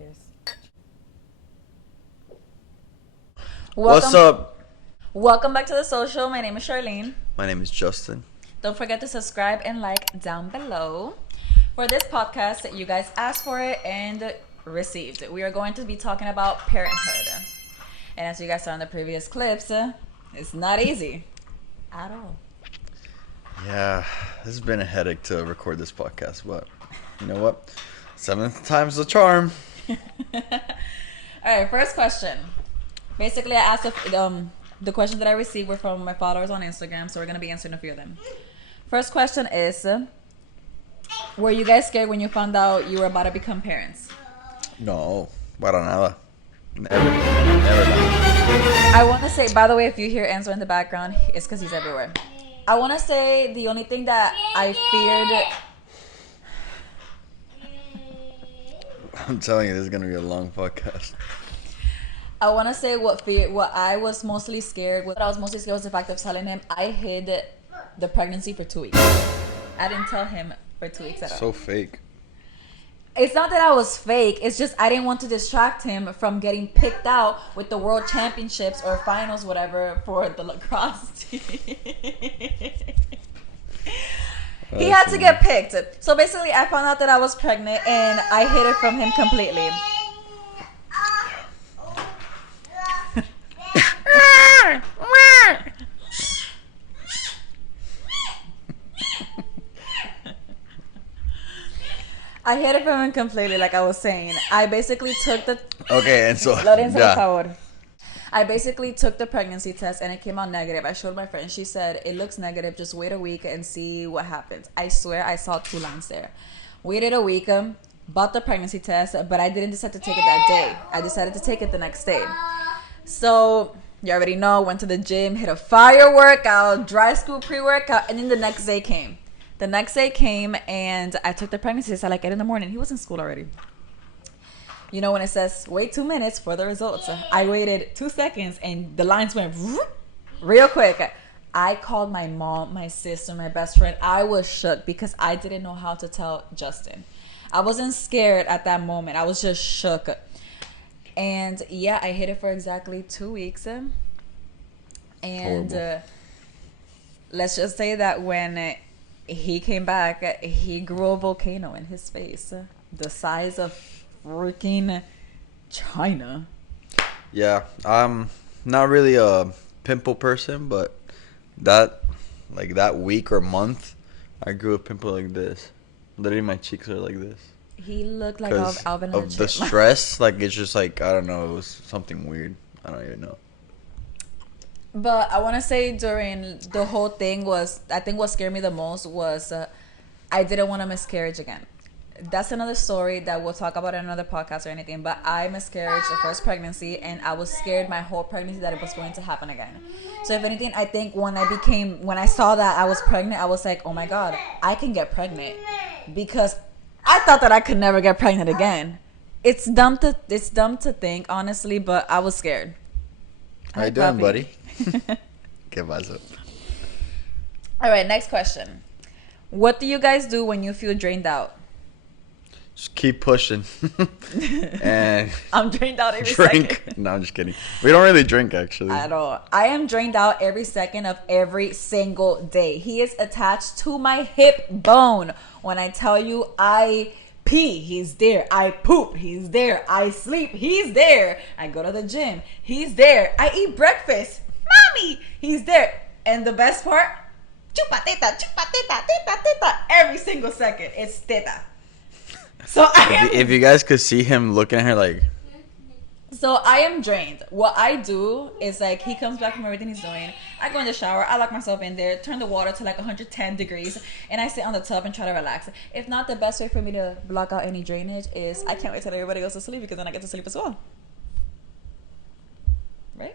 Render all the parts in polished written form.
Cheers. What's up? Welcome back to The Social. My name is Charlene. My name is Josten. Don't forget to subscribe and like down below. For this podcast, you guys asked for it and received. We are going to be talking about parenthood. And as you guys saw in the previous clips, it's not easy at all. Yeah, this has been a headache to record this podcast, but you know what? 7th time's the charm. All right, first question. Basically, I asked if, the questions that I received were from my followers on Instagram, so we're going to be answering a few of them. First question is, were you guys scared when you found out you were about to become parents? No, para nada. Never done. I want to say, by the way, if you hear Enzo in the background, it's because he's everywhere. I want to say the only thing that I feared... I'm telling you, this is going to be a long podcast. I want to say what I was mostly scared with. What I was mostly scared was the fact of telling him I hid the pregnancy for 2 weeks. I didn't tell him for 2 weeks at all. So fake. It's not that I was fake. It's just I didn't want to distract him from getting picked out with the world championships or finals, whatever, for the lacrosse team. He had to get picked. So basically, I found out that I was pregnant and I hid it from him completely. I hid it from him completely, like I was saying. I basically took the... Okay, and so... Lorenzo, por yeah. favor. I basically took the pregnancy test and it came out negative. I showed my friend. She said, it looks negative. Just wait a week and see what happens. I swear I saw 2 lines there. Waited a week, bought the pregnancy test, but I didn't decide to take it that day. I decided to take it the next day. So, you already know, went to the gym, hit a fire workout, dry scoop pre-workout, and then the next day came. The next day came and I took the pregnancy test at like 8 in the morning. He was in school already. You know when it says wait 2 minutes for the results? I waited 2 seconds and the lines went real quick. I called my mom, my sister, my best friend. I was shook because I didn't know how to tell Josten. I wasn't scared at that moment. I was just shook. And yeah, I hid it for exactly 2 weeks. And let's just say that when he came back, he grew a volcano in his face. The size of freaking China. Yeah, I'm not really a pimple person, but that week or month, I grew a pimple like this. Literally, my cheeks are like this. He looked like Alvin and of the Chipmunk. stress. Like, it's just like, I don't know, it was something weird. I don't even know. But I want to say during the whole thing I think what scared me the most was I didn't want a miscarriage again. That's another story that we'll talk about in another podcast or anything. But I miscarried the first pregnancy and I was scared my whole pregnancy that it was going to happen again. So if anything, I think when I saw that I was pregnant, I was like, oh my God, I can get pregnant. Because I thought that I could never get pregnant again. It's dumb to think, honestly, but I was scared. How you doing, buddy? ¿Qué pasa? All right, next question. What do you guys do when you feel drained out? Just keep pushing. And I'm drained out every drink. second. No, I'm just kidding. We don't really drink, actually. At all. I am drained out every second of every single day. He is attached to my hip bone. When I tell you I pee, he's there. I poop, he's there. I sleep, he's there. I go to the gym, he's there. I eat breakfast, mommy, he's there. And the best part, chupa teta, teta. Every single second, it's teta. So if you guys could see him looking at her like... So I am drained. What I do is like he comes back from everything he's doing. I go in the shower. I lock myself in there. Turn the water to like 110 degrees. And I sit on the tub and try to relax. If not, the best way for me to block out any drainage is I can't wait till everybody goes to sleep because then I get to sleep as well. Right?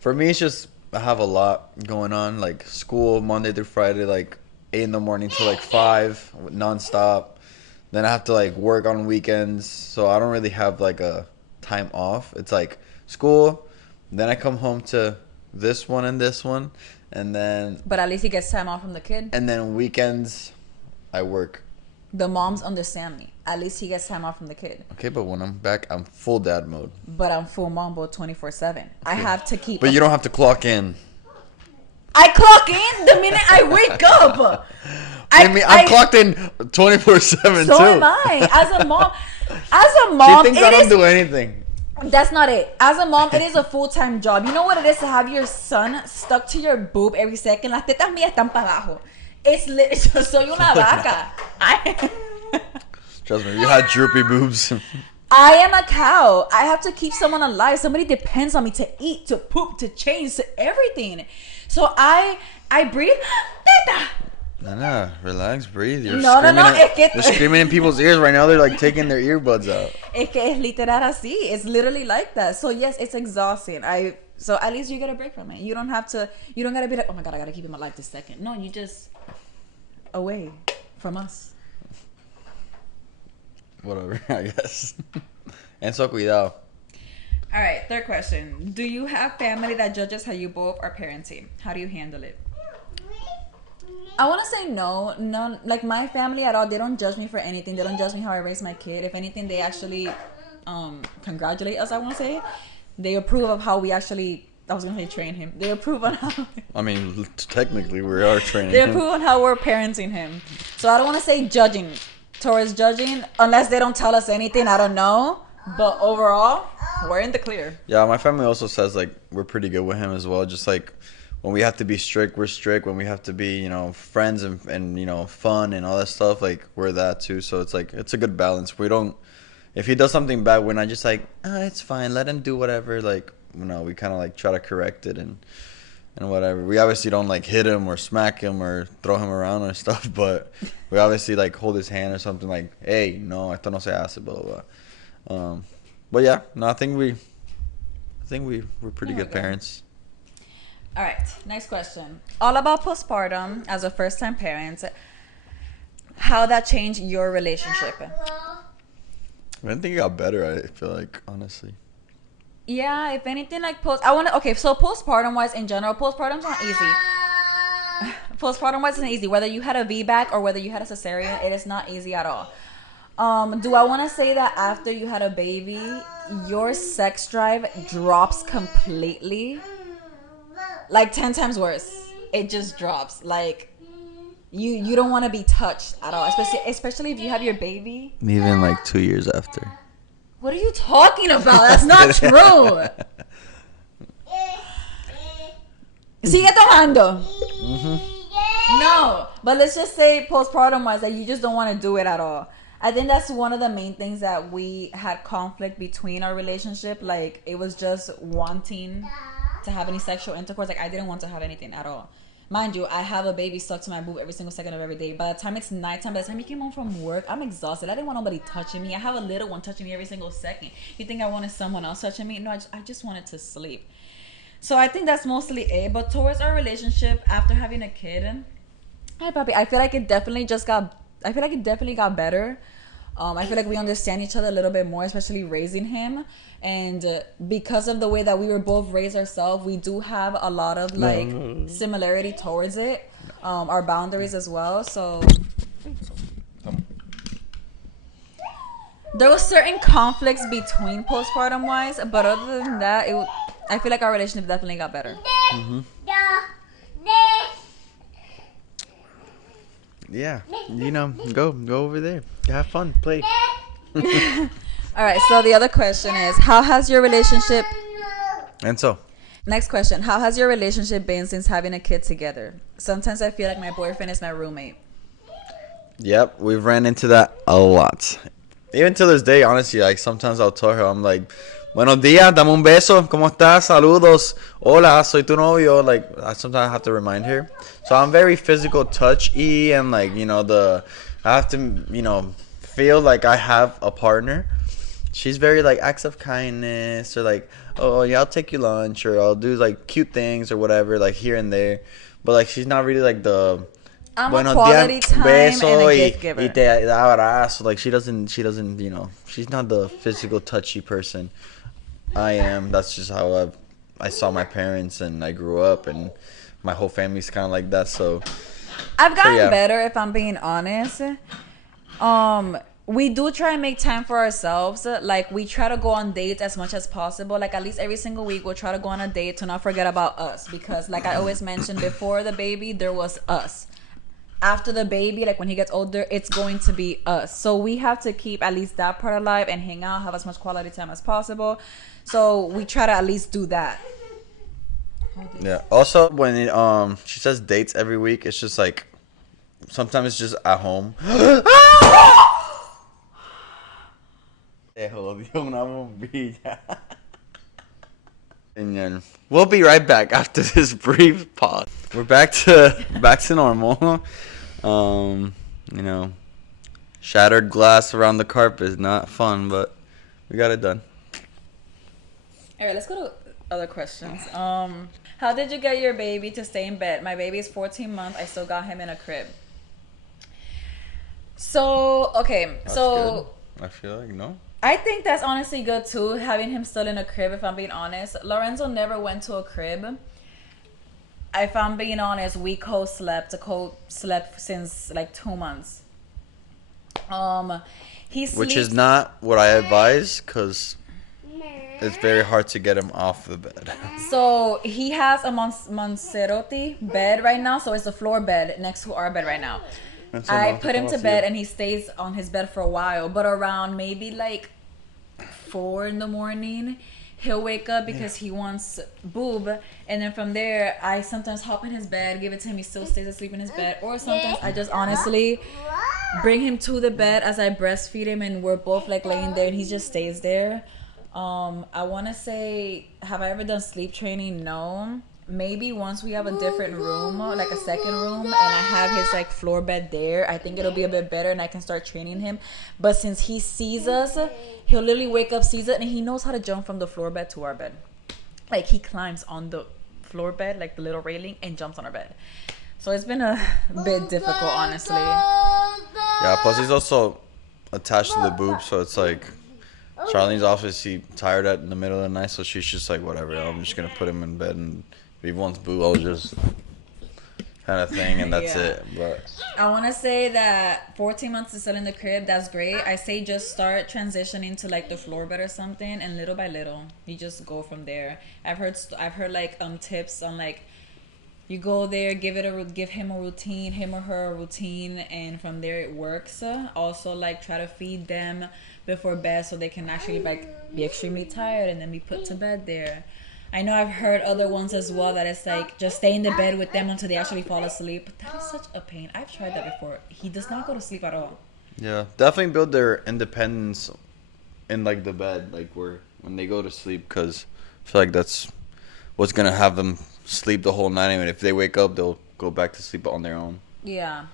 For me, it's just I have a lot going on. Like school Monday through Friday, like 8 in the morning till like 5 nonstop. Then I have to like work on weekends. So I don't really have like a time off. It's like school, then I come home to this one, and then but at least he gets time off from the kid. And then weekends I work. The moms understand me. At least he gets time off from the kid. Okay, but when I'm back, I'm full dad mode. But I'm full mom mode 24/7. I have to keep. But you don't have to clock in. I clock in the minute I wake up. I'm clocked in 24/7 too. So am I. As a mom, She thinks I don't do anything. That's not it. As a mom, it is a full-time job. You know what it is to have your son stuck to your boob every second. Las tetas mías están para abajo. Yo soy una vaca. Trust me, you had droopy boobs. I am a cow. I have to keep someone alive. Somebody depends on me to eat, to poop, to change, to everything. So I breathe. Teta. Nah, relax, breathe. You're screaming in people's ears right now. They're like taking their earbuds out. Es que es literal así. It's literally like that. So yes, it's exhausting. So at least you get a break from it. You don't gotta be like, oh my god, I gotta keep him alive this second. No, you just away from us. Whatever, I guess. And so cuidado. All right, third question. Do you have family that judges how you both are parenting? How do you handle it? I want to say no. Like my family at all, they don't judge me for anything. They don't judge me how I raise my kid. If anything, they actually congratulate us, I want to say. They approve of how we actually, I was going to say train him. They approve on how... I mean, technically we are training They him. approve on how we're parenting him. So I don't want to say judging, unless they don't tell us anything, I don't know. But overall, we're in the clear. Yeah, my family also says like we're pretty good with him as well. Just like when we have to be strict, we're strict. When we have to be, friends and fun and all that stuff, like we're that too. So it's like it's a good balance. We don't, if he does something bad, we're not just like, it's fine, let him do whatever. Like, we kind of like try to correct it and whatever. We obviously don't like hit him or smack him or throw him around or stuff, but we obviously like hold his hand or something like, hey, no, esto no se hace, blah blah blah. But yeah, no, I think we're pretty good parents. All right, next question. All about postpartum as a first-time parent. How that changed your relationship? I think it got better. I feel like, honestly. Yeah, if anything, like so postpartum wise in general, postpartum's not easy. Postpartum wise isn't easy. Whether you had a VBAC or whether you had a cesarean, it is not easy at all. Do I want to say that after you had a baby, your sex drive drops completely? Like 10 times worse. It just drops. Like you don't want to be touched at all, especially if you have your baby. Even like 2 years after. What are you talking about? That's not true. Sigue tomando. No, but let's just say postpartum wise that you just don't want to do it at all. I think that's one of the main things that we had conflict between our relationship. Like it was just wanting to have any sexual intercourse. Like I didn't want to have anything at all. Mind you, I have a baby stuck to my boob every single second of every day. By the time it's nighttime, by the time you came home from work, I'm exhausted. I didn't want nobody touching me. I have a little one touching me every single second. You think I wanted someone else touching me? No, I just wanted to sleep. So I think that's mostly it. But towards our relationship after having a kid, hi puppy, I feel like it definitely got better. I feel like we understand each other a little bit more, especially raising him. And because of the way that we were both raised ourselves, we do have a lot of similarity towards it. Our boundaries as well. So there was certain conflicts between postpartum wise, but other than that, I feel like our relationship definitely got better. Mm-hmm. Yeah, go over there, have fun, play. All right, so the other question is, how has your relationship... And so? Next question, how has your relationship been since having a kid together? Sometimes I feel like my boyfriend is my roommate. Yep, we've ran into that a lot. Even to this day, honestly, like sometimes I'll tell her, I'm like, buenos días, dame un beso, ¿cómo estás? Saludos, hola, soy tu novio. Like, sometimes I have to remind her. So I'm very physical touch-y and like, I have to, feel like I have a partner. She's very like acts of kindness or like, oh yeah, I'll take you lunch or I'll do like cute things or whatever, like here and there. But like she's not really like the I'm a quality time and a gift giver. Y te da abrazo. Like she doesn't, she's not the physical touchy person. I am. That's just how I saw my parents and I grew up and my whole family's kind of like that. So I've gotten better, if I'm being honest. We do try and make time for ourselves. Like we try to go on dates as much as possible. Like at least every single week we'll try to go on a date to not forget about us, because like I always mentioned, before the baby there was us. After the baby, like when he gets older, it's going to be us. So we have to keep at least that part alive and hang out, have as much quality time as possible. So we try to at least do that. Yeah. Also, when she says dates every week, it's just like sometimes it's just at home. And then we'll be right back after this brief pause. We're back to normal. You know, shattered glass around the carpet is not fun, but we got it done. All right, let's go to other questions. How did you get your baby to stay in bed? My baby is 14 months. I still got him in a crib. So, okay. That's so good. I feel like no. I think that's honestly good too, having him still in a crib, if I'm being honest. Lorenzo never went to a crib. If I'm being honest, we co-slept since like 2 months. He sleeps, Which is not what I advise, because it's very hard to get him off the bed. So he has a Monseroti bed right now, so it's a floor bed next to our bed right now. I put him to bed and he stays on his bed for a while, but around maybe like 4 in the morning, he'll wake up because he wants boob, and then from there I sometimes hop in his bed, give it to him, he still stays asleep in his bed, or sometimes I just honestly bring him to the bed as I breastfeed him and we're both like laying there and he just stays there. I want to say, have I ever done sleep training? No. Maybe once we have a different room, like a second room, and I have his like floor bed there, I think it'll be a bit better and I can start training him. But since he sees us, he'll literally wake up, sees it, and he knows how to jump from the floor bed to our bed. Like he climbs on the floor bed, like the little railing, and jumps on our bed. So it's been a bit difficult, honestly. Yeah, plus he's also attached to the boob, so it's like Charlene's obviously tired in the middle of the night, so she's just like, whatever, I'm just gonna put him in bed, and if he wants boo, I'll just kind of thing, and that's it. But I want to say that 14 months is still in the crib. That's great. I say just start transitioning to like the floor bed or something, and little by little, you just go from there. I've heard like tips on like, you go there, give him a routine, him or her a routine, and from there it works. Also, like try to feed them before bed so they can actually like be extremely tired and then be put to bed there. I know I've heard other ones as well that it's like just stay in the bed with them until they actually fall asleep. But that is such a pain. I've tried that before. He does not go to sleep at all. yeah, definitely build their independence in like the bed, like when they go to sleep, because I feel like that's what's gonna have them sleep the whole night. And if they wake up, they'll go back to sleep on their own. Yeah.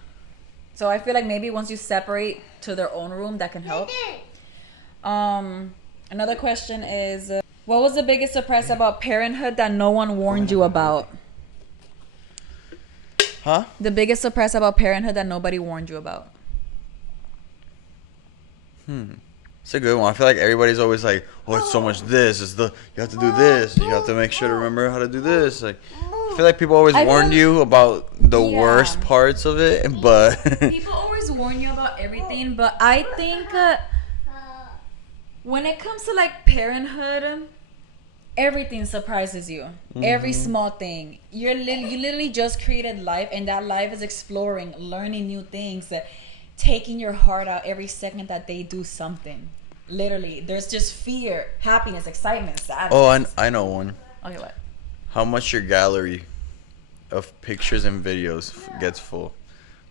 So I feel like maybe once you separate to their own room, that can help. Another question is, what was the biggest surprise about Parenthood that no one warned you about? Huh? The biggest surprise about Parenthood that nobody warned you about. It's a good one. I feel like everybody's always like, oh, it's so much this. You have to do this. You have to make sure to remember how to do this. Like, I feel like people always warn you about the worst parts of it, but people always warn you about everything. But I think when it comes to like Parenthood, everything surprises you. Every small thing. You literally just created life, and that life is exploring, learning new things, taking your heart out every second that they do something. Literally, there's just fear, happiness, excitement, sadness. Oh, I know one. Okay, what? How much your gallery of pictures and videos gets full.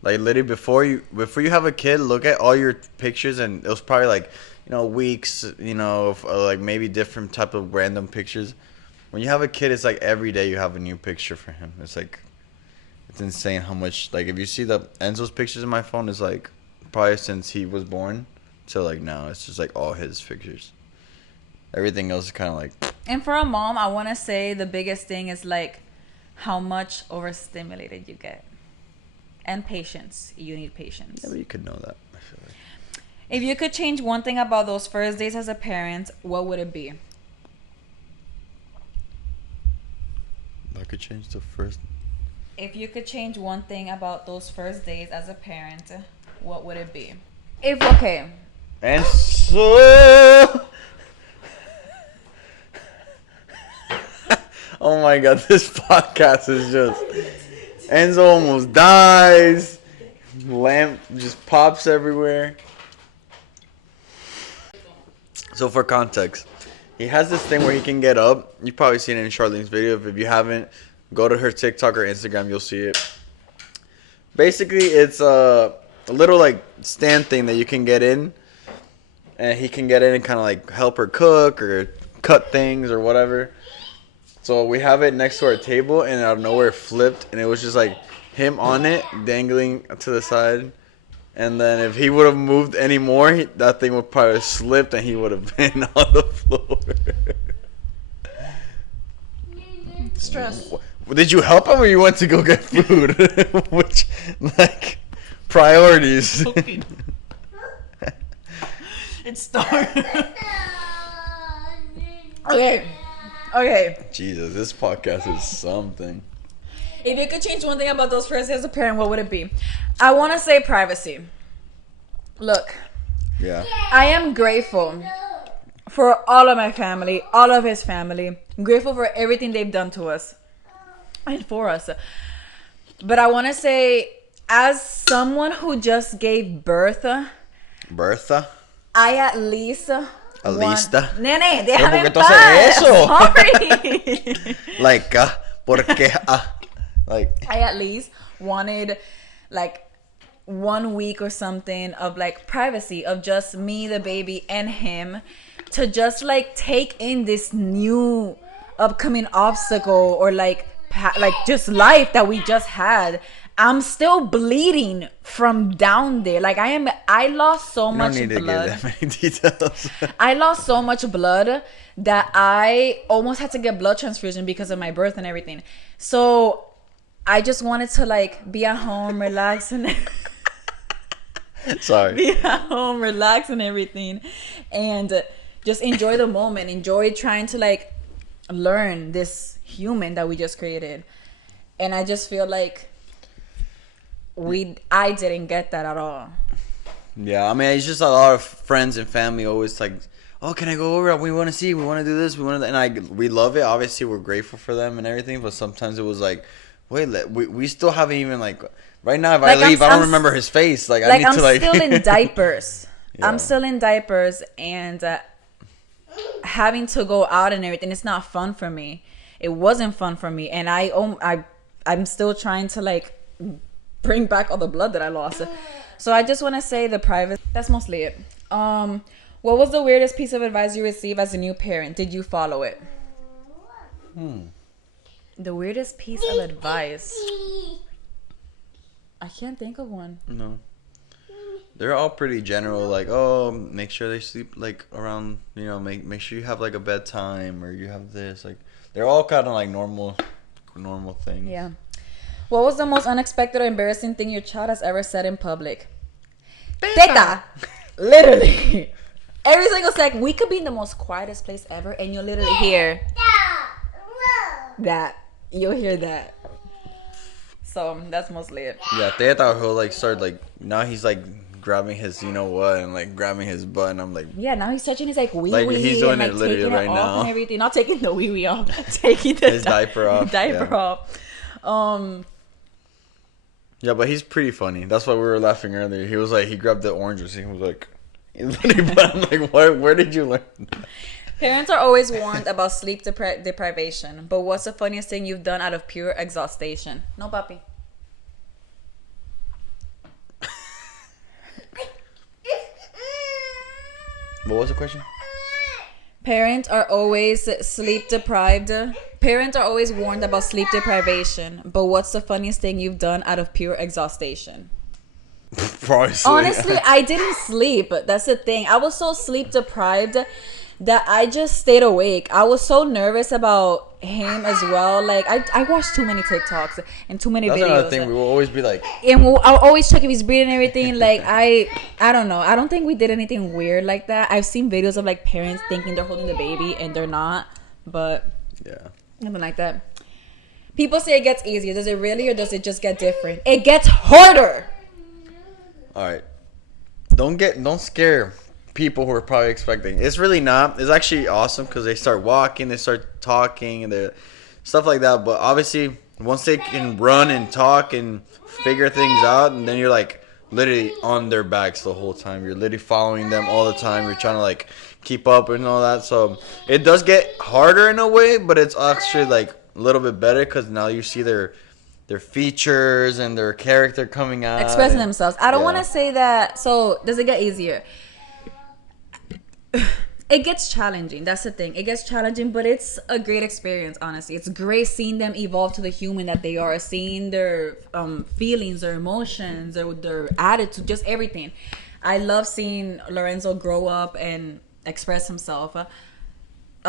Like literally before you have a kid, look at all your pictures, and it was probably like, weeks, of like maybe different type of random pictures. When you have a kid, it's like every day you have a new picture for him. It's like, it's insane how much, like if you see the Enzo's pictures in my phone, it's like probably since he was born to like now, it's just like all his pictures. Everything else is kind of like. And for a mom, I want to say the biggest thing is like how much overstimulated you get. And patience. You need patience. Yeah, but you could know that, I feel like. If you could change one thing about those first days as a parent, what would it be? I could change the first. If you could change one thing about those first days as a parent, what would it be? If okay. And so, oh my god, this podcast is just. Enzo almost dies. Lamp just pops everywhere. So for context, he has this thing where he can get up. You've probably seen it in Charlene's video. If you haven't, go to her TikTok or Instagram. You'll see it. Basically, it's a little like stand thing that you can get in. And he can get in and kind of like help her cook or cut things or whatever. So we have it next to our table, and out of nowhere it flipped, and it was just like him on it, dangling to the side. And then if he would have moved any more, that thing would probably have slipped, and he would have been on the floor. Stress. Did you help him, or you went to go get food? Which, like, priorities. Okay. It started. Okay. Jesus, this podcast is something. If you could change one thing about those friends as a parent, what would it be? I want to say privacy. Look. Yeah. I am grateful for all of my family, all of his family. I'm grateful for everything they've done to us and for us. But I want to say, as someone who just gave birth, Bertha? I at least... Alista. Nene, ¿Pero por déjame qué en tú haces paz. eso? Sorry. Like, porque, like. I at least wanted like 1 week or something of like privacy of just me, the baby, and him to just like take in this new upcoming obstacle or like just life that we just had. I'm still bleeding from down there. Like I lost so much blood. You don't need to give that many details. I lost so much blood that I almost had to get blood transfusion because of my birth and everything. So I just wanted to like be at home, relax, and Sorry. be at home, relax, and everything, and just enjoy the moment. Enjoy trying to like learn this human that we just created. And I just feel like I didn't get that at all. Yeah, I mean, it's just a lot of friends and family always like, oh, can I go over? We want to see. We want to do this. We want to, and we love it. Obviously, we're grateful for them and everything. But sometimes it was like, wait, we still haven't even like right now. If like I leave, I don't remember his face. Like I need I'm to like. still in diapers. Yeah. I'm still in diapers, and having to go out and everything. It's not fun for me. It wasn't fun for me, and I'm still trying to like bring back all the blood that I lost. So I just want to say the private. That's mostly it. What was the weirdest piece of advice you received as a new parent? Did you follow it? The weirdest piece of advice. I can't think of one. No. They're all pretty general, like, oh, make sure they sleep like around, make sure you have like a bedtime or you have this, like they're all kind of like normal things. Yeah. What was the most unexpected or embarrassing thing your child has ever said in public? Teta! Literally. Every single second. We could be in the most quietest place ever and you'll literally hear that. You'll hear that. So that's mostly it. Yeah, Teta, he'll like start like, now he's like grabbing his what and like grabbing his butt and I'm like. Yeah, now he's touching his like wee wee. Like he's doing and, it literally right now. And everything. Not taking the wee wee off. Taking the his diaper off. Off. Yeah, but he's pretty funny. That's why we were laughing earlier. He was like, he grabbed the oranges. He was like, I'm like, where did you learn that? Parents are always warned about sleep deprivation. But what's the funniest thing you've done out of pure exhaustion? No, papi. What was the question? Parents are always sleep deprived. Parents are always warned about sleep deprivation. But what's the funniest thing you've done out of pure exhaustion? Probably Honestly, I didn't sleep. That's the thing. I was so sleep deprived that I just stayed awake. I was so nervous about him as well. Like I watched too many TikToks and too many videos. That's another thing. We will always be like, and I'll always check if he's breathing and everything. Like I don't know. I don't think we did anything weird like that. I've seen videos of like parents thinking they're holding the baby and they're not. But yeah, nothing like that. People say it gets easier. Does it really, or does it just get different? It gets harder. All right. don't scare people who are probably expecting. It's really not. It's actually awesome because they start walking, they start talking, and they stuff like that. But obviously, once they can run and talk and figure things out, and then you're like literally on their backs the whole time. You're literally following them all the time. You're trying to like keep up and all that. So it does get harder in a way, but it's actually like a little bit better because now you see their features and their character coming out. Expressing themselves. I don't yeah. want to say that. So does it get easier? It gets challenging. That's the thing. It gets challenging, but it's a great experience, honestly. It's great seeing them evolve to the human that they are, seeing their feelings, their emotions, their attitude, just everything. I love seeing Lorenzo grow up and express himself. A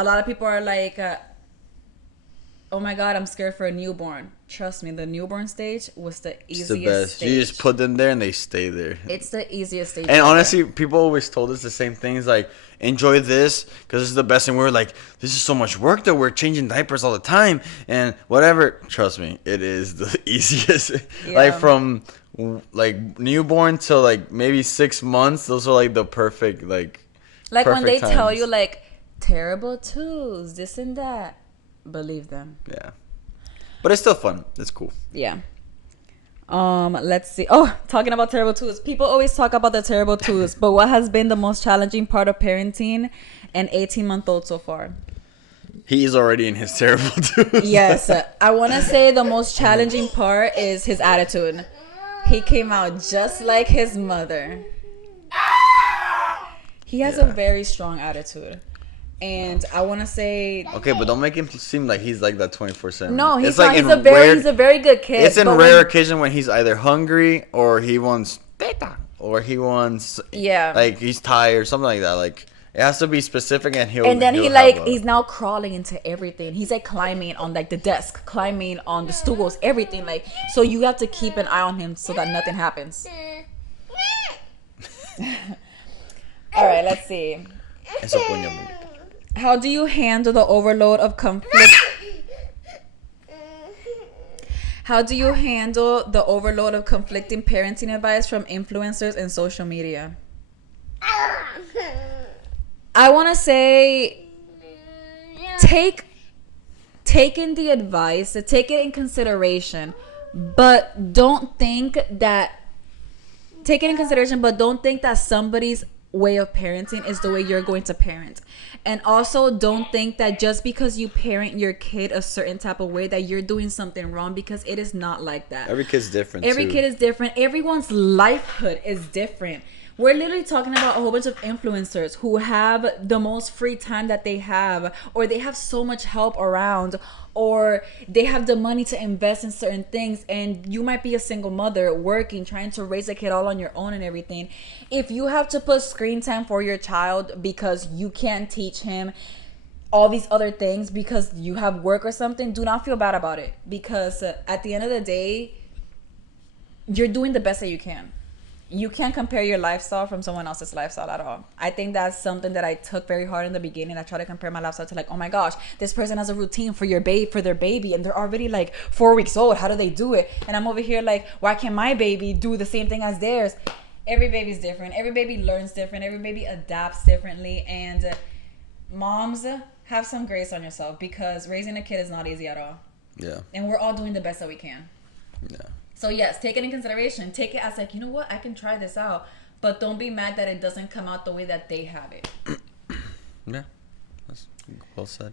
lot of people are like, oh my God, I'm scared for a newborn. Trust me, the newborn stage was the easiest it's the best. stage. You just put them there and they stay there. It's the easiest stage. And honestly, people always told us the same things like, enjoy this because this is the best. And we were like, this is so much work that we're changing diapers all the time and whatever. Trust me, it is the easiest. Yeah. Like from like newborn to like maybe 6 months, those are like the perfect like perfect when they times. tell you like terrible twos, this and that, believe them. Yeah, but it's still fun. It's cool. Yeah. Let's see. Oh, talking about terrible twos. People always talk about the terrible twos, but what has been the most challenging part of parenting an 18-month-old so far? He's already in his terrible twos. Yes. I want to say the most challenging part is his attitude. He came out just like his mother. He has a very strong attitude. And I want to say... Okay, but don't make him seem like he's like that 24/7. No, he's it's not. like He's a very good kid. It's in rare occasion when he's either hungry or he wants teta or he wants... Yeah. Like he's tired, something like that. Like it has to be specific and he'll... And then he'll he's now crawling into everything. He's like climbing on like the desk, climbing on the stools, everything. Like, so you have to keep an eye on him so that nothing happens. All right, let's see. Eso puño, muñeca. How do you handle the overload of conflict? How do you handle the overload of conflicting parenting advice from influencers and social media? I want to say take in the advice, take it in consideration, but don't think that somebody's way of parenting is the way you're going to parent. And also don't think that just because you parent your kid a certain type of way that you're doing something wrong, because it is not like that. Every kid's different. Every kid is different. Everyone's lifehood is different. We're literally talking about a whole bunch of influencers who have the most free time that they have, or they have so much help around, or they have the money to invest in certain things, and you might be a single mother working, trying to raise a kid all on your own and everything. If you have to put screen time for your child because you can't teach him all these other things because you have work or something, do not feel bad about it, because at the end of the day, you're doing the best that you can. You can't compare your lifestyle from someone else's lifestyle at all. I think that's something that I took very hard in the beginning. I try to compare my lifestyle to like, oh my gosh, this person has a routine for their baby, and they're already like 4 weeks old. How do they do it? And I'm over here like, why can't my baby do the same thing as theirs? Every baby's different. Every baby learns different. Every baby adapts differently. And moms, have some grace on yourself, because raising a kid is not easy at all. Yeah. And we're all doing the best that we can. Yeah. So yes, take it in consideration. Take it as like, you know what, I can try this out. But don't be mad that it doesn't come out the way that they have it. Yeah, that's well said.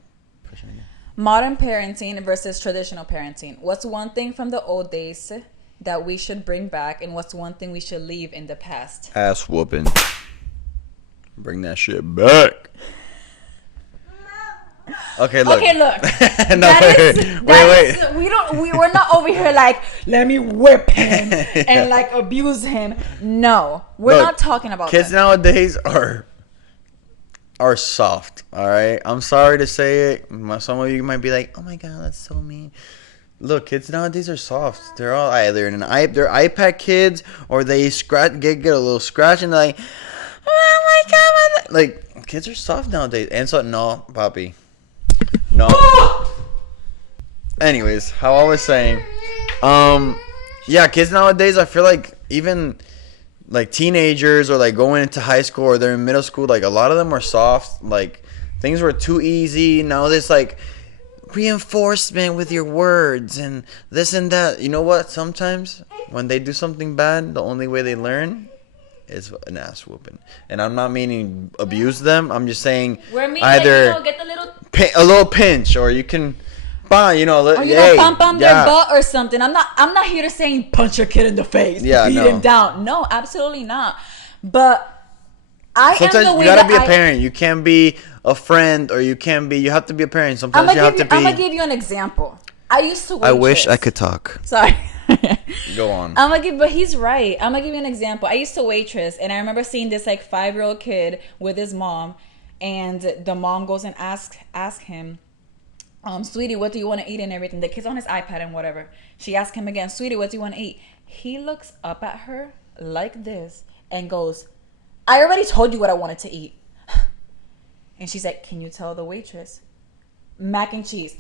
Modern parenting versus traditional parenting. What's one thing from the old days that we should bring back, and what's one thing we should leave in the past? Ass whooping. Bring that shit back. Okay, look. No, wait. We're not over here like, let me whip him and like abuse him. No, we're not talking about kids that. nowadays are soft. All right, I'm sorry to say it. Some of you might be like, oh my god, that's so mean. Look, kids nowadays are soft. They're all either they're iPad kids, or they get a little scratch and they're like, oh my god, like kids are soft nowadays. And so no, Poppy. No. Anyways, how I was saying, yeah, kids nowadays, I feel like even like teenagers or like going into high school or they're in middle school, like a lot of them are soft. Like things were too easy. Now this like reinforcement with your words and this and that. You know what? Sometimes when they do something bad, the only way they learn is an ass whooping. And I'm not meaning abuse them. I'm just saying either get the little a little pinch, or you can, you know, or pump their butt or something. I'm not here to saying punch your kid in the face, beat him down. No, absolutely not. But sometimes you gotta be a parent. You can't be a friend, or you have to be a parent. Sometimes you have to be. I'm gonna give you an example. I used to waitress. I wish I could talk. Sorry. Go on. But he's right. I'm gonna give you an example. I used to waitress, and I remember seeing this like 5-year-old kid with his mom, and the mom goes and ask him, sweetie, what do you want to eat and everything. The kid's on his iPad and whatever. She asked him again, sweetie, what do you want to eat? He looks up at her like this and goes, I already told you what I wanted to eat. And she's like, can you tell the waitress? Mac and cheese.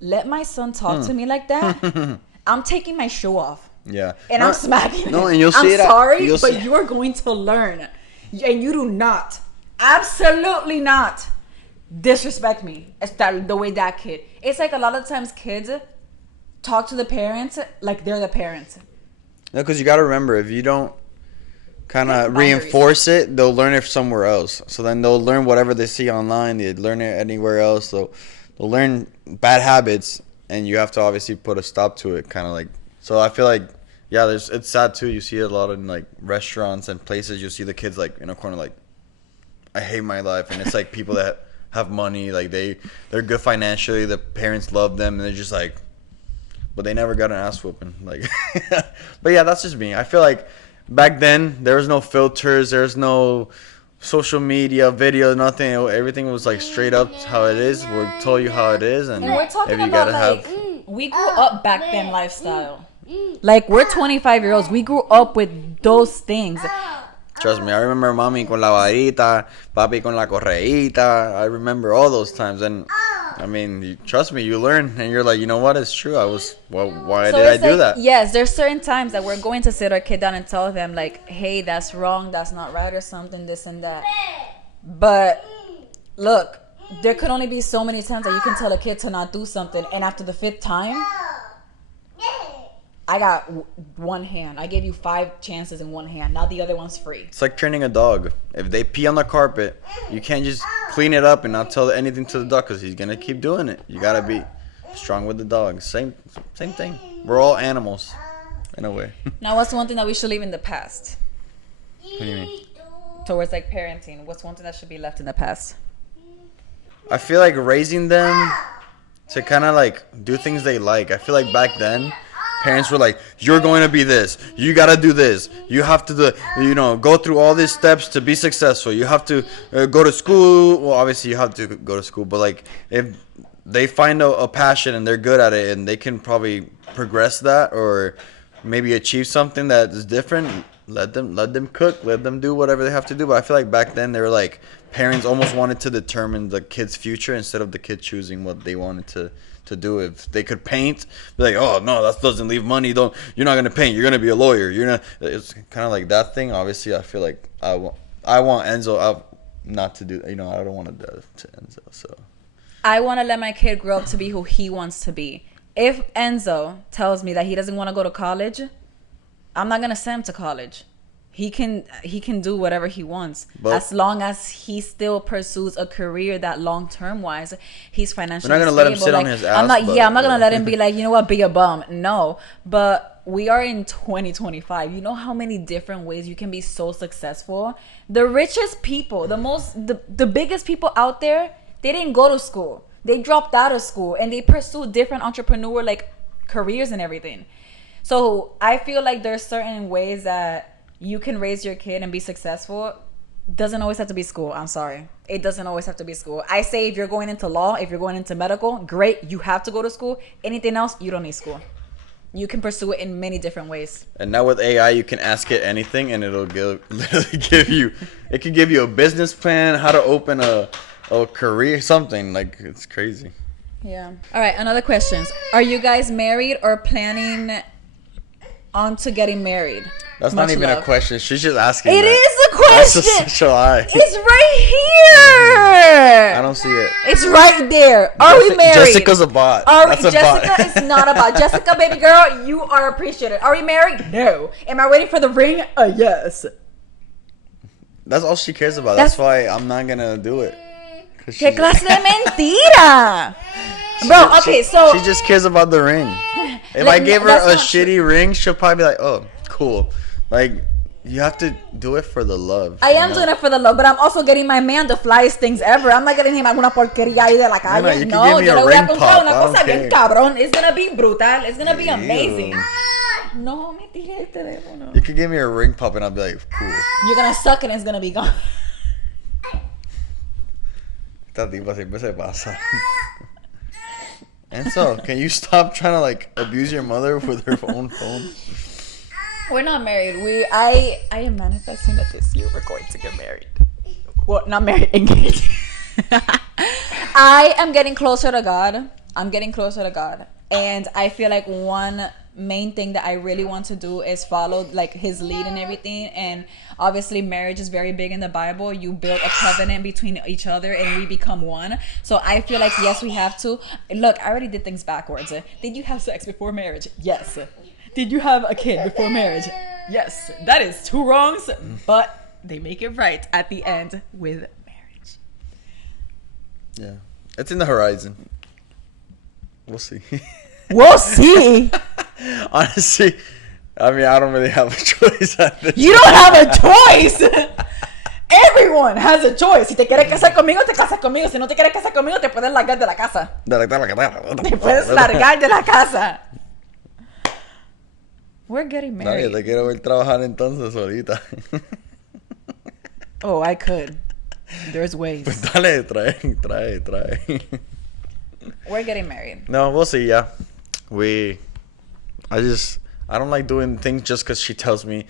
Let my son talk to me like that. I'm taking my shoe off. Yeah. And I'm smacking him. And you'll see I'm sorry, but you are going to learn. And you do not, absolutely not, disrespect me. It's the way that kid. It's like a lot of times kids talk to the parents like they're the parents. No, because you got to remember, if you don't kind of reinforce it, they'll learn it somewhere else. So then they'll learn whatever they see online. They learn it anywhere else. So they'll learn bad habits, and you have to obviously put a stop to it. Kind of like, so I feel like, yeah, it's sad too. You see a lot in like restaurants and places. You see the kids like in a corner like, I hate my life, and it's like people that have money, like they're good financially. The parents love them, and they're just like, but they never got an ass whooping. Like, but yeah, that's just me. I feel like back then there was no filters, there's no social media, video, nothing. Everything was like straight up how it is. We'll tell you how it is, and we're talking about like we grew up back then lifestyle. Like we're 25-year-olds. We grew up with those things. Trust me, I remember mommy con la varita, papi con la correíta. I remember all those times, and I mean, trust me, you learn, and you're like, you know what? It's true. Why did I do that? Yes, there's certain times that we're going to sit our kid down and tell them like, hey, that's wrong, that's not right, or something, this and that. But look, there could only be so many times that you can tell a kid to not do something, and after the 5th time, I got one hand. I gave you 5 chances in one hand. Now the other one's free. It's like training a dog. If they pee on the carpet, you can't just clean it up and not tell anything to the dog, because he's gonna keep doing it. You gotta be strong with the dog. Same thing. We're all animals, in a way. Now, what's one thing that we should leave in the past? What do you mean? Towards like parenting, what's one thing that should be left in the past? I feel like raising them to kind of like do things they like. I feel like back then, parents were like, you're going to be this. You got to do this. You have to, go through all these steps to be successful. You have to go to school. Well, obviously you have to go to school. But like if they find a passion and they're good at it and they can probably progress that or maybe achieve something that is different, let them cook. Let them do whatever they have to do. But I feel like back then they were like, parents almost wanted to determine the kid's future instead of the kid choosing what they wanted to do. If they could paint, be like, oh no, that doesn't leave money, you're not gonna paint, you're gonna be a lawyer, it's kind of like that thing. Obviously I feel like I want Enzo not to do, I don't want to do to Enzo. So I want to let my kid grow up to be who he wants to be. If Enzo tells me that he doesn't want to go to college, I'm not gonna send him to college. He can do whatever he wants, but as long as he still pursues a career that long term wise, he's financially stable. We're not gonna let him sit on his ass. I'm not gonna let him be like, you know what, be a bum. No, but we are in 2025. You know how many different ways you can be so successful. The richest people, the biggest people out there, they didn't go to school. They dropped out of school and they pursued different entrepreneur like careers and everything. So I feel like there's certain ways that you can raise your kid and be successful. Doesn't always have to be school. I'm sorry. It doesn't always have to be school. I say if you're going into law, if you're going into medical, great. You have to go to school. Anything else, you don't need school. You can pursue it in many different ways. And now with AI, you can ask it anything and it'll literally give you, it can give you a business plan, how to open a career, something. Like, it's crazy. Yeah. All right, another question. Are you guys married or planning on to getting married? That's Much not even love. a question. She's just asking. It that. is a question. That's just such a lie. It's right here. I don't see it. It's right there. Are we married? Jessica's a bot. That's a Jessica bot. is not a bot. Jessica, baby girl, you are appreciated. Are we married? No. Am I waiting for the ring? Yes. That's all she cares about. That's why I'm not gonna do it. ¿Qué clase de mentira? Bro, okay, so... She just cares about the ring. If I gave her a shitty ring, she'll probably be like, oh, cool. Like, you have to do it for the love. I am doing it for the love, but I'm also getting my man the flyest things ever. I'm not getting him alguna porquería ahí de la calle. No, yo le voy a comprar una cosa bien cabrón. It's gonna be brutal. It's gonna be amazing. No, me tiré el teléfono. You could give me a ring pop and I'll be like, cool. You're gonna suck and it's gonna be gone. Esta tipa siempre se pasa. And so, can you stop trying to like abuse your mother with her own phone? We're not married. I am manifesting that this year we're going to get married. Well, not married, engaged. I am getting closer to God. And I feel like one main thing that I really want to do is follow like his lead and everything. And obviously marriage is very big in the Bible. You build a covenant between each other and we become one. So I feel like yes, we have to. Look, I already did things backwards. Did you have sex before marriage? Yes. Did you have a kid before marriage? Yes. That is 2 wrongs, but they make it right at the end with marriage. Yeah. It's in the horizon. We'll see. We'll see. Honestly, I mean, I don't really have a choice. You don't have a choice. Everyone has a choice. Si te quieres casar conmigo, te casas conmigo. Si no te quieres casar conmigo, te puedes largar de la casa. Te puedes largar de la casa. We're getting married. Nadie te quiero ver trabajar entonces ahorita. Oh, I could. There's ways. Pues dale, trae. We're getting married. No, we'll see, yeah. I don't like doing things just because she tells me,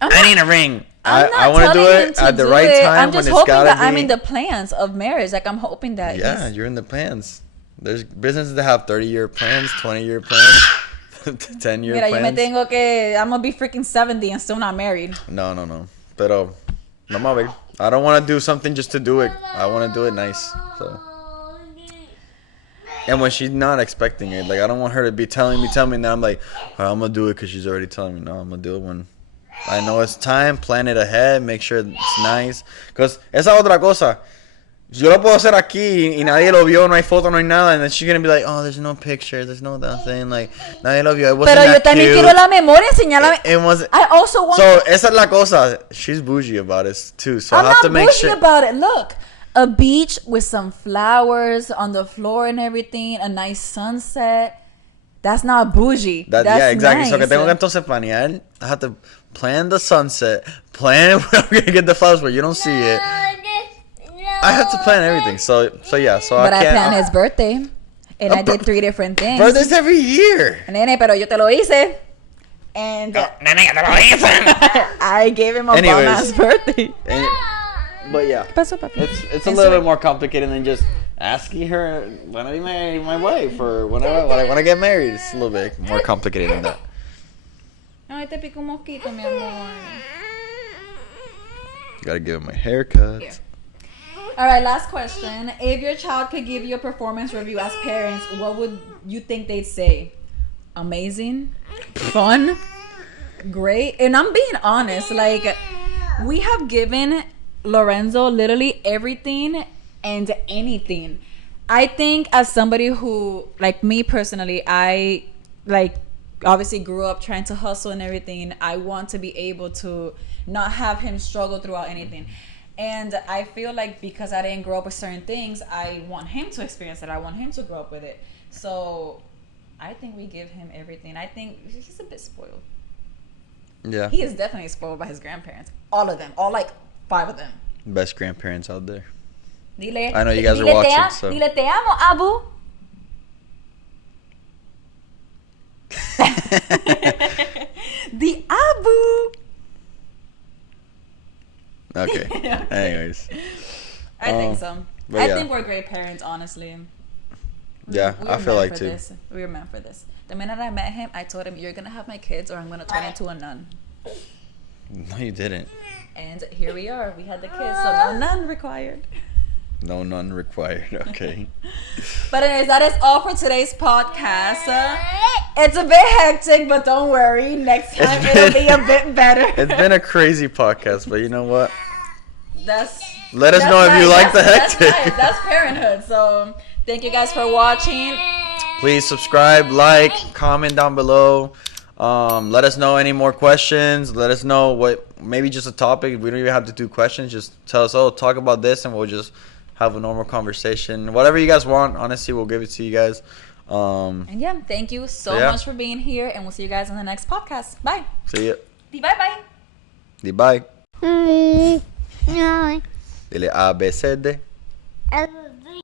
I need a ring. I want to do it at the right time. I'm just hoping that I'm in the plans of marriage. Like, I'm hoping that. Yeah, you're in the plans. There's businesses that have 30-year plans, 20-year plans, 10-year plans. Mira, yo me tengo que... I'm going to be freaking 70 and still not married. No. Pero, vamos a ver. I don't want to do something just to do it. I want to do it nice. So. And when she's not expecting it, like I don't want her to be telling me, and then I'm like, all right, I'm gonna do it because she's already telling me. No, I'm gonna do it when I know it's time. Plan it ahead, make sure it's nice. Because esa otra cosa, yo lo puedo hacer aquí y nadie lo vio, no hay foto, no hay nada, and then she's gonna be like, oh, there's no picture, there's no nothing, like nadie lo vio. It wasn't Pero yo that también cute. quiero la memoria, enseñarla. It wasn't. I also want. So esa es la cosa. She's bougie about it too. So I'm I have not to make bougie sure about it. Look. A beach with some flowers on the floor and everything, a nice sunset. That's not bougie. That's yeah, exactly. Nice. So que tengo que entonces planear. I have to plan the sunset, plan where I'm gonna get the flowers where you don't see it. I have to plan everything. So yeah. So but I can't. I planned his birthday, and I did 3 different things. Birthdays every year. Nene, pero yo te lo hice. And I gave him a bomb-ass birthday. But yeah, it's a little bit more complicated than just asking her when I be my wife or when I get married. It's a little bit more complicated than that. Ay, te pico un mosquito, mi amor. Gotta give him my haircut. Yeah. All right, last question. If your child could give you a performance review as parents, what would you think they'd say? Amazing, fun, great. And I'm being honest. Like, we have given Lorenzo literally everything and anything. I think as somebody who, like me personally, I like obviously grew up trying to hustle and everything. I want to be able to not have him struggle throughout anything. And I feel like because I didn't grow up with certain things, I want him to experience it. I want him to grow up with it. So I think we give him everything. I think he's a bit spoiled. Yeah. He is definitely spoiled by his grandparents. All of them. All like 5 of them. Best grandparents out there. Dile, I know you guys are watching, so. Dile, te amo, Abu. The Abu. Okay. Anyways. I think so. I think we're great parents, honestly. Yeah, I feel like too. We were meant for this. The minute I met him, I told him, you're going to have my kids or I'm going to turn into a nun. No, you didn't. And here we are. We had the kiss, so no none required. No, none required. Okay. But anyways, that is all for today's podcast. It's a bit hectic, but don't worry. Next time it'll be a bit better. It's been a crazy podcast, but you know what? Let us that's know if nice. you like the hectic. That's nice. That's Parenthood. So thank you guys for watching. Please subscribe, like, comment down below. Let us know any more questions. Let us know what, maybe just a topic. We don't even have to do questions. Just tell us, oh, talk about this, and we'll just have a normal conversation. Whatever you guys want, honestly, we'll give it to you guys. And yeah, thank you so much for being here, and we'll see you guys in the next podcast. Bye. See ya. Bye-bye. Di bye. Dile A, B, C, D.